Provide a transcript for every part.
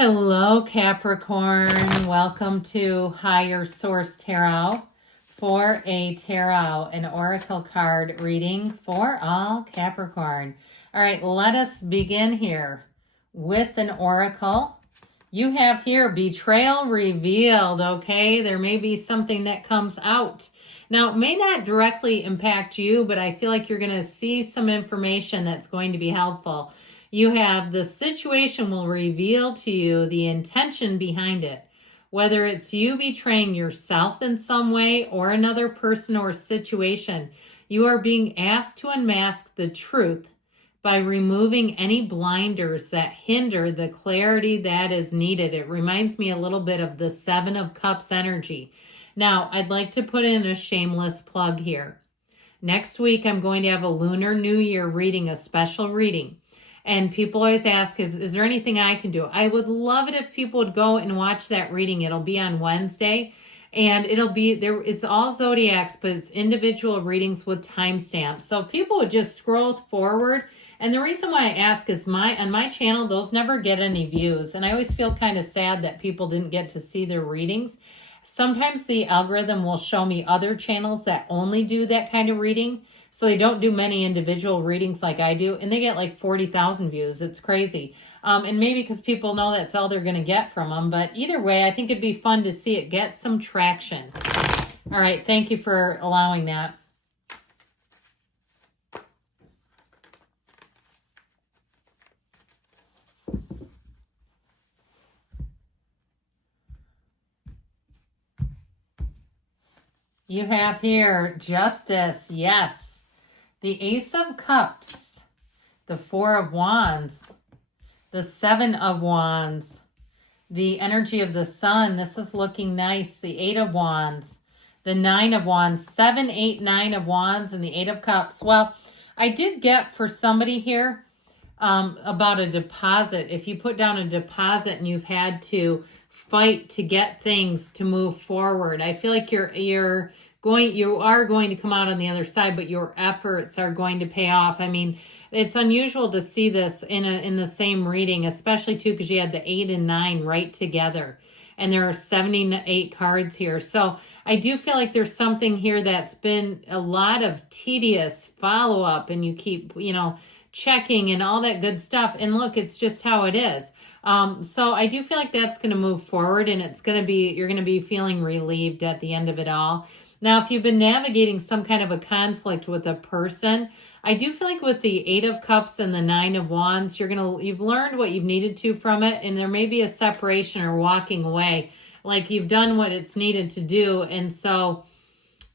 Hello, Capricorn. Welcome to Higher Source Tarot for a tarot, an oracle card reading for all Capricorn. All right, let us begin here with an oracle. You have here betrayal revealed, okay? There may be something that comes out. Now, it may not directly impact you, but I feel like you're going to see some information that's going to be helpful. You have the situation will reveal to you the intention behind it, whether it's you betraying yourself in some way or another person or situation. You are being asked to unmask the truth by removing any blinders that hinder the clarity that is needed. It reminds me a little bit of the Seven of Cups energy. Now, I'd like to put in a shameless plug here. Next week, I'm going to have a Lunar New Year reading, a special reading. And people always ask, is there anything I can do? I would love it if people would go and watch that reading. It'll be on Wednesday. And it'll be there. It's all zodiacs, but it's individual readings with timestamps. So people would just scroll forward. And the reason why I ask is on my channel, those never get any views. And I always feel kind of sad that people didn't get to see their readings. Sometimes the algorithm will show me other channels that only do that kind of reading. So they don't do many individual readings like I do. And they get like 40,000 views. It's crazy. And maybe because people know that's all they're going to get from them. But either way, I think it'd be fun to see it get some traction. All right. Thank you for allowing that. You have here justice. Yes. The Ace of Cups. The Four of Wands. The Seven of Wands. The energy of the Sun. This is looking nice. The Eight of Wands. The Nine of Wands. 7, 8, 9 of Wands. And the Eight of Cups. Well, I did get for somebody here about a deposit. If you put down a deposit and you've had to fight to get things to move forward, I feel like you are going to come out on the other side, but your efforts are going to pay off. I mean, it's unusual to see this in the same reading, especially too because you had the 8 and 9 right together, and there are 78 cards here. So I do feel like there's something here that's been a lot of tedious follow-up, and you keep, checking and all that good stuff. And look, it's just how it is. So I do feel like that's going to move forward, and you're going to be feeling relieved at the end of it all. Now, if you've been navigating some kind of a conflict with a person, I do feel like with the Eight of Cups and the Nine of Wands, you've learned what you've needed to from it, and there may be a separation or walking away. Like you've done what it's needed to do. And so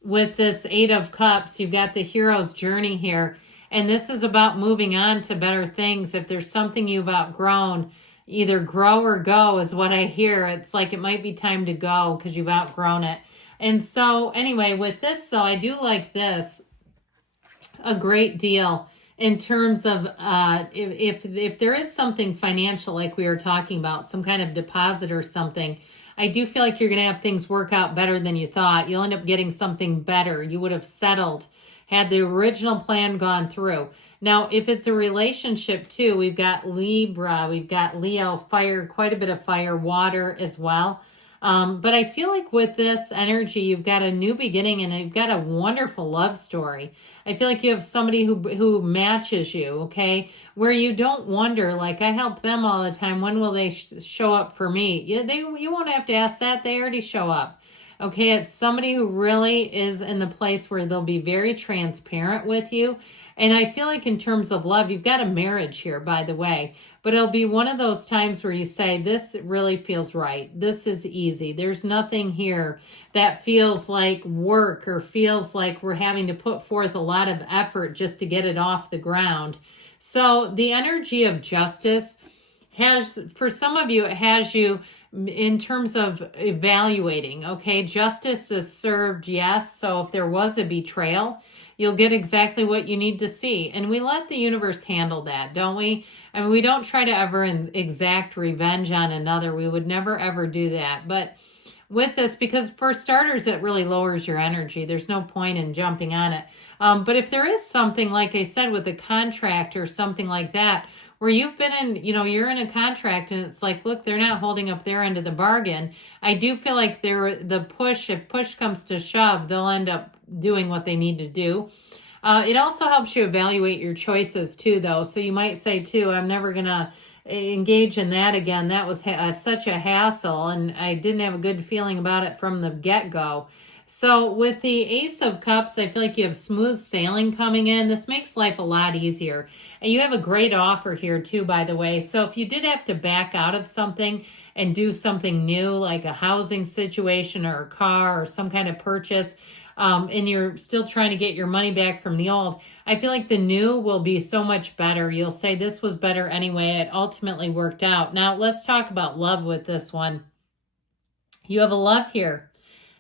with this Eight of Cups, you've got the hero's journey here. And this is about moving on to better things. If there's something you've outgrown, either grow or go is what I hear. It's like it might be time to go because you've outgrown it. And so anyway, with this, so I do like this a great deal in terms of if there is something financial like we were talking about, some kind of deposit or something, I do feel like you're going to have things work out better than you thought. You'll end up getting something better. You would have settled had the original plan gone through. Now, if it's a relationship too, we've got Libra, we've got Leo, fire, quite a bit of fire, water as well. But I feel like with this energy, you've got a new beginning and you've got a wonderful love story. I feel like you have somebody who matches you, okay? Where you don't wonder, like I help them all the time. When will they show up for me? You won't have to ask that. They already show up. Okay, it's somebody who really is in the place where they'll be very transparent with you. And I feel like in terms of love, you've got a marriage here, by the way. But it'll be one of those times where you say, this really feels right. This is easy. There's nothing here that feels like work or feels like we're having to put forth a lot of effort just to get it off the ground. So the energy of justice for some of you, it has you in terms of evaluating, okay? Justice is served, yes. So if there was a betrayal, you'll get exactly what you need to see. And we let the universe handle that, don't we? I mean, we don't try to ever exact revenge on another. We would never, ever do that. But with this, because for starters, it really lowers your energy. There's no point in jumping on it. But if there is something, like I said, with a contract or something like that, where you've been in, you're in a contract and it's like, look, they're not holding up their end of the bargain. I do feel like if push comes to shove, they'll end up doing what they need to do. It also helps you evaluate your choices too, though. So you might say too, I'm never going to engage in that again. That was such a hassle, and I didn't have a good feeling about it from the get-go. So with the Ace of Cups, I feel like you have smooth sailing coming in. This makes life a lot easier. And you have a great offer here too, by the way. So if you did have to back out of something and do something new, like a housing situation or a car or some kind of purchase, and you're still trying to get your money back from the old, I feel like the new will be so much better. You'll say, this was better anyway. It ultimately worked out. Now, let's talk about love with this one. You have a love here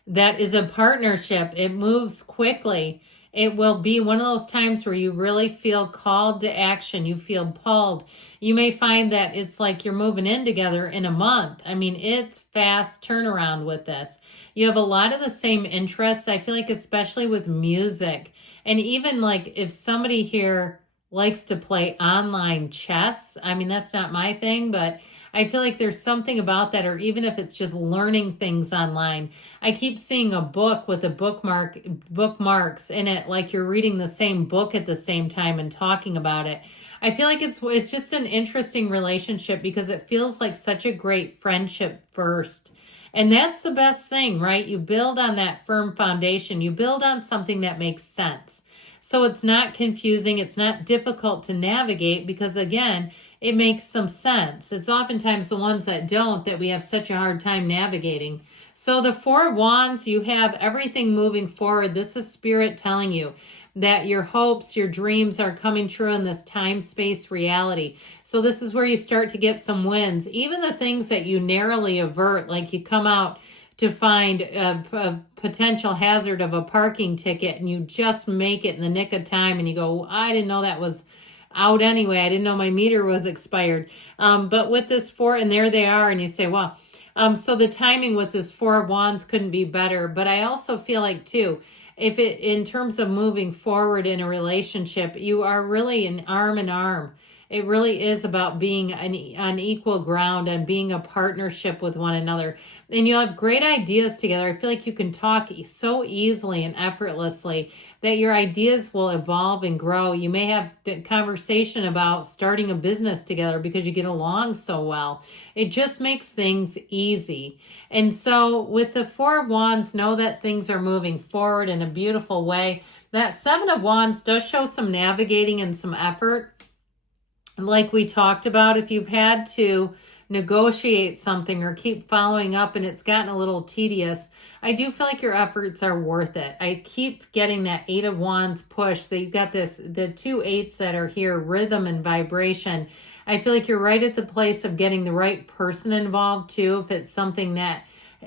that is a partnership. It moves quickly. It will be one of those times where you really feel called to action. You feel pulled. You may find that it's like you're moving in together in a month. I mean, it's fast turnaround with this. You have a lot of the same interests. I feel like especially with music. And even like if somebody here likes to play online chess, I mean, that's not my thing, but I feel like there's something about that, or even if it's just learning things online. I keep seeing a book with a bookmarks in it, like you're reading the same book at the same time and talking about it. I feel like it's just an interesting relationship because it feels like such a great friendship first. And that's the best thing, right? You build on that firm foundation. You build on something that makes sense. So it's not confusing. It's not difficult to navigate because, again, it makes some sense. It's oftentimes the ones that don't that we have such a hard time navigating. So the Four of Wands, you have everything moving forward. This is Spirit telling you that your hopes, your dreams are coming true in this time-space reality. So this is where you start to get some wins. Even the things that you narrowly avert, like you come out to find a potential hazard of a parking ticket and you just make it in the nick of time and you go, I didn't know that was out anyway. I didn't know my meter was expired. But with this four, and there they are, and you say, well, so the timing with this Four of Wands couldn't be better. But I also feel like too, if it, in terms of moving forward in a relationship, you are really an arm in arm. It really is about being on equal ground and being a partnership with one another. And you'll have great ideas together. I feel like you can talk so easily and effortlessly that your ideas will evolve and grow. You may have a conversation about starting a business together because you get along so well. It just makes things easy. And so with the Four of Wands, know that things are moving forward in a beautiful way. That Seven of Wands does show some navigating and some effort. Like we talked about, if you've had to negotiate something or keep following up and it's gotten a little tedious, I do feel like your efforts are worth it. I keep getting that Eight of Wands push. That you've got the two eights that are here, rhythm and vibration. I feel like you're right at the place of getting the right person involved too. If it's something that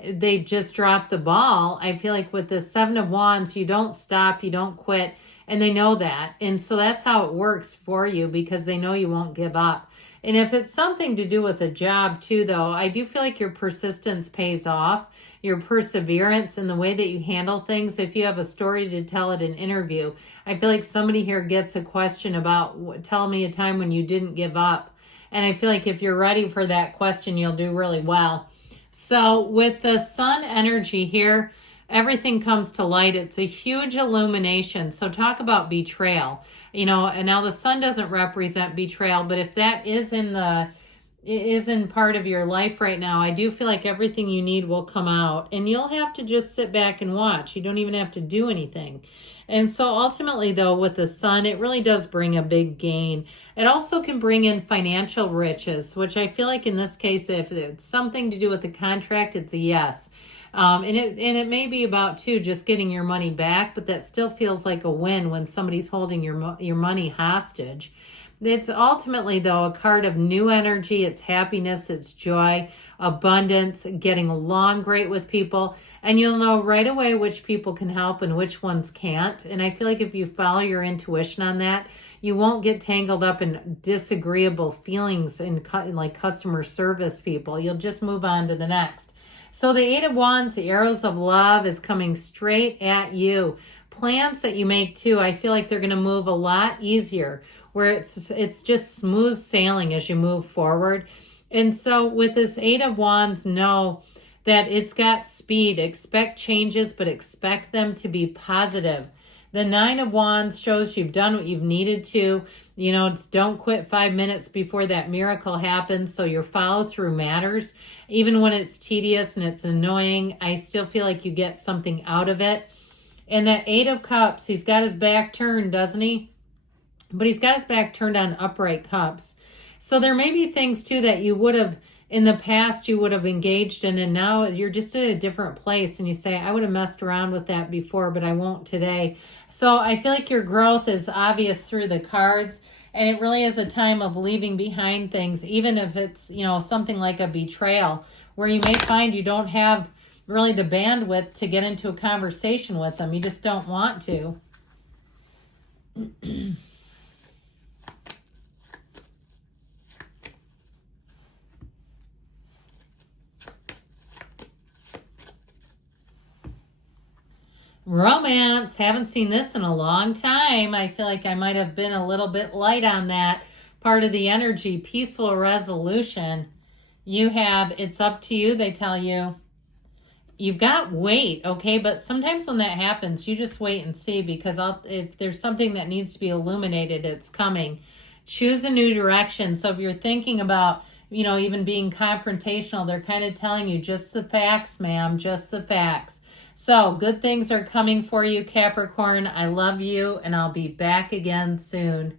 they just dropped the ball, I feel like with the Seven of Wands, you don't stop, you don't quit. And they know that. And so that's how it works for you because they know you won't give up. And if it's something to do with a job too, though, I do feel like your persistence pays off, your perseverance and the way that you handle things. If you have a story to tell at an interview, I feel like somebody here gets a question about, tell me a time when you didn't give up. And I feel like if you're ready for that question, you'll do really well. So with the Sun energy here, everything comes to light. It's a huge illumination. So talk about betrayal, and now the Sun doesn't represent betrayal, but if that is in part of your life right now, I do feel like everything you need will come out and you'll have to just sit back and watch. You don't even have to do anything. And so ultimately though, with the Sun, it really does bring a big gain. It also can bring in financial riches, which I feel like in this case, if it's something to do with the contract, it's a yes. And it may be about too just getting your money back, but that still feels like a win when somebody's holding your money hostage. It's ultimately though a card of new energy. It's happiness, it's joy, abundance, getting along great with people, and you'll know right away which people can help and which ones can't. And I feel like if you follow your intuition on that, you won't get tangled up in disagreeable feelings in like customer service people. You'll just move on to the next. So the Eight of Wands, the arrows of love, is coming straight at you. Plans that you make too, I feel like they're going to move a lot easier. where it's just smooth sailing as you move forward. And so with this Eight of Wands, know that it's got speed. Expect changes, but expect them to be positive. The Nine of Wands shows you've done what you've needed to. You know, it's don't quit 5 minutes before that miracle happens. So your follow through matters. Even when it's tedious and it's annoying, I still feel like you get something out of it. And that Eight of Cups, he's got his back turned, doesn't he? But he's got his back turned on upright cups. So there may be things too that you would have, in the past, you would have engaged in, and now you're just at a different place and you say, I would have messed around with that before, but I won't today. So I feel like your growth is obvious through the cards, and it really is a time of leaving behind things, even if it's, you know, something like a betrayal, where you may find you don't have really the bandwidth to get into a conversation with them. You just don't want to. Romance. Haven't seen this in a long time. I feel like I might have been a little bit light on that part of the energy. Peaceful resolution. You have, it's up to you, they tell you. You've got wait, okay? But sometimes when that happens, you just wait and see, because if there's something that needs to be illuminated, it's coming. Choose a new direction. So if you're thinking about, you know, even being confrontational, they're kind of telling you just the facts, ma'am, just the facts. So good things are coming for you, Capricorn. I love you, and I'll be back again soon.